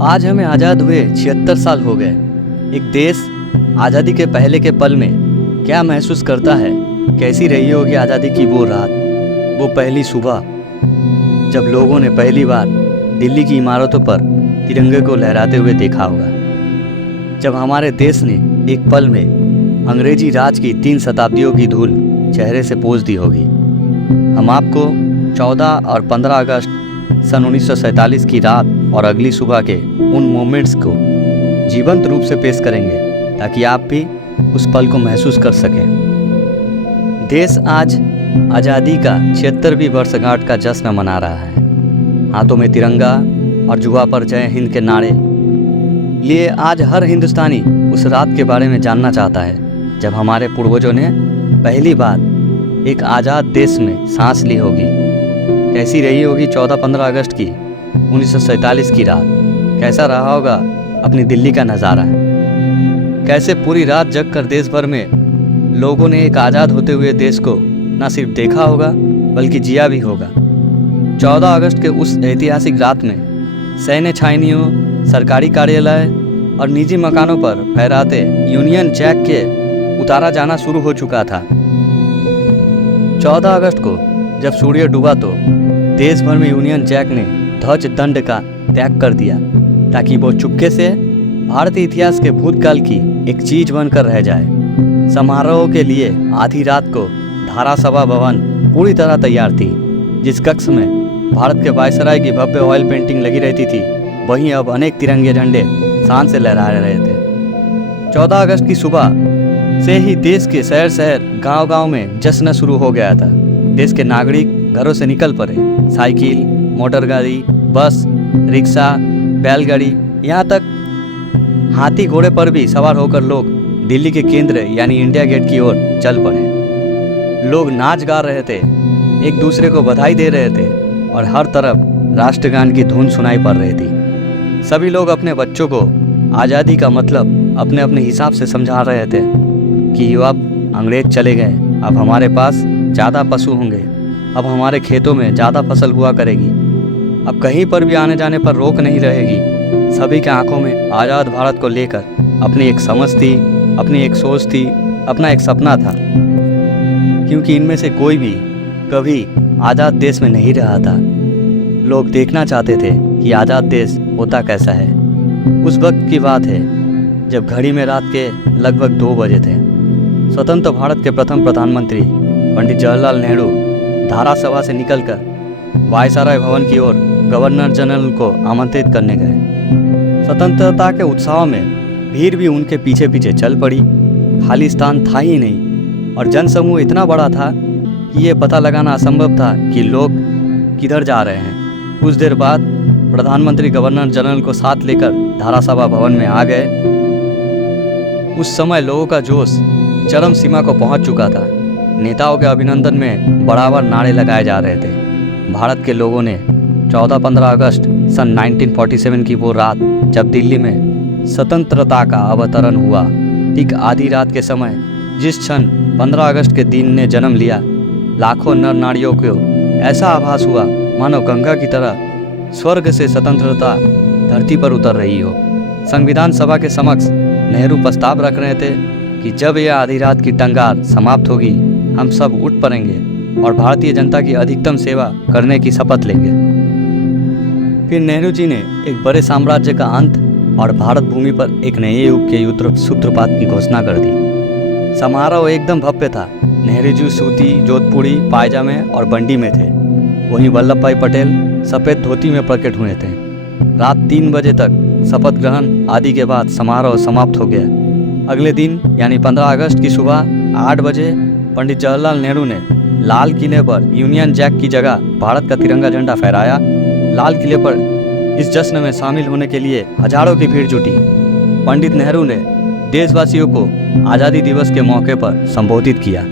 आज हमें आज़ाद हुए 76 साल हो गए। एक देश आज़ादी के पहले के पल में क्या महसूस करता है, कैसी रही होगी आज़ादी की वो रात, वो पहली सुबह जब लोगों ने पहली बार दिल्ली की इमारतों पर तिरंगे को लहराते हुए देखा होगा। जब हमारे देश ने एक पल में अंग्रेजी राज की 3 शताब्दियों की धूल चेहरे से पोंछ दी होगी। हम आपको 14 और 15 अगस्त सन 1947 की रात और अगली सुबह के उन मोमेंट्स को जीवंत रूप से पेश करेंगे ताकि आप भी उस पल को महसूस कर सकें। देश आज आज़ादी का 76वीं वर्षगांठ का जश्न मना रहा है। हाथों में तिरंगा और जुआ पर जय हिंद के नारे लिए आज हर हिंदुस्तानी उस रात के बारे में जानना चाहता है जब हमारे पूर्वजों ने पहली बार एक आज़ाद देश में सांस ली होगी। कैसी रही होगी 14-15 अगस्त की 1947 की रात, कैसा रहा होगा अपनी दिल्ली का नज़ारा, कैसे पूरी रात जग कर देश भर में लोगों ने एक आज़ाद होते हुए देश को न सिर्फ देखा होगा बल्कि जिया भी होगा। 14 अगस्त के उस ऐतिहासिक रात में सैन्य छावनियों, सरकारी कार्यालय और निजी मकानों पर फहराते यूनियन जैक के उतारा जाना शुरू हो चुका था। 14 अगस्त को जब सूर्य डूबा तो देश भर में यूनियन जैक ने ध्वज दंड का त्याग कर दिया ताकि वो चुपके से भारतीय इतिहास के भूतकाल की एक चीज बनकर रह जाए। समारोह के लिए आधी रात को धारा सभा भवन पूरी तरह तैयार थी। जिस कक्ष में भारत के वायसराय की भव्य ऑयल पेंटिंग लगी रहती थी, वहीं अब अनेक तिरंगे झंडे शान से लहरा रहे थे। 14 अगस्त की सुबह से ही देश के शहर शहर गांव-गांव में जश्न शुरू हो गया था। देश के नागरिक घरों से निकल पड़े। साइकिल, मोटर गाड़ी, बस, रिक्शा, बैलगाड़ी, यहाँ तक हाथी घोड़े पर भी सवार होकर लोग दिल्ली के केंद्र यानी इंडिया गेट की ओर चल पड़े। लोग नाच गा रहे थे, एक दूसरे को बधाई दे रहे थे और हर तरफ राष्ट्रगान की धुन सुनाई पड़ रही थी। सभी लोग अपने बच्चों को आज़ादी का मतलब अपने अपने हिसाब से समझा रहे थे कि अब अंग्रेज चले गए, अब हमारे पास ज़्यादा पशु होंगे, अब हमारे खेतों में ज़्यादा फसल हुआ करेगी, अब कहीं पर भी आने जाने पर रोक नहीं रहेगी। सभी के आंखों में आज़ाद भारत को लेकर अपनी एक समझ थी, अपनी एक सोच थी, अपना एक सपना था। क्योंकि इनमें से कोई भी कभी आज़ाद देश में नहीं रहा था। लोग देखना चाहते थे कि आज़ाद देश होता कैसा है। उस वक्त की बात है जब घड़ी में रात के लगभग 2 बजे थे। स्वतंत्र भारत के प्रथम प्रधानमंत्री पंडित जवाहरलाल नेहरू धारा सभा से निकलकर वायसराय भवन की ओर गवर्नर जनरल को आमंत्रित करने गए। स्वतंत्रता के उत्साह में भीड़ भी उनके पीछे पीछे चल पड़ी। खाली स्थान था ही नहीं और जनसमूह इतना बड़ा था कि ये पता लगाना असंभव था कि लोग किधर जा रहे हैं। कुछ देर बाद प्रधानमंत्री गवर्नर जनरल को साथ लेकर धारा सभा भवन में आ गए। उस समय लोगों का जोश चरम सीमा को पहुंच चुका था। नेताओं के अभिनंदन में बराबर नारे लगाए जा रहे थे। भारत के लोगों ने 14-15 अगस्त सन 1947 की वो रात जब दिल्ली में स्वतंत्रता का अवतरण हुआ, ठीक आधी रात के समय जिस क्षण 15 अगस्त के दिन ने जन्म लिया, लाखों नर नारियों को ऐसा आभास हुआ मानो गंगा की तरह स्वर्ग से स्वतंत्रता धरती पर उतर रही हो। संविधान सभा के समक्ष नेहरू प्रस्ताव रख रहे थे कि जब यह आधी रात की टंगार समाप्त होगी, हम सब उठ पड़ेंगे और भारतीय जनता की अधिकतम सेवा करने की शपथ लेंगे। फिर नेहरू जी ने एक बड़े साम्राज्य का अंत और भारत भूमि पर एक नए युग के सूत्रपात की घोषणा कर दी। समारोह एकदम भव्य था। नेहरू जी सूती, जोधपुरी पायजामे और बंडी में थे। वहीं वल्लभ भाई पटेल सफ़ेद धोती में प्रकट हुए थे। रात 3 बजे तक शपथ ग्रहण आदि के बाद समारोह समाप्त हो गया। अगले दिन यानी 15 अगस्त की सुबह 8 बजे पंडित जवाहरलाल नेहरू ने लाल किले पर यूनियन जैक की जगह भारत का तिरंगा झंडा फहराया। लाल किले पर इस जश्न में शामिल होने के लिए हजारों की भीड़ जुटी। पंडित नेहरू ने देशवासियों को आज़ादी दिवस के मौके पर संबोधित किया।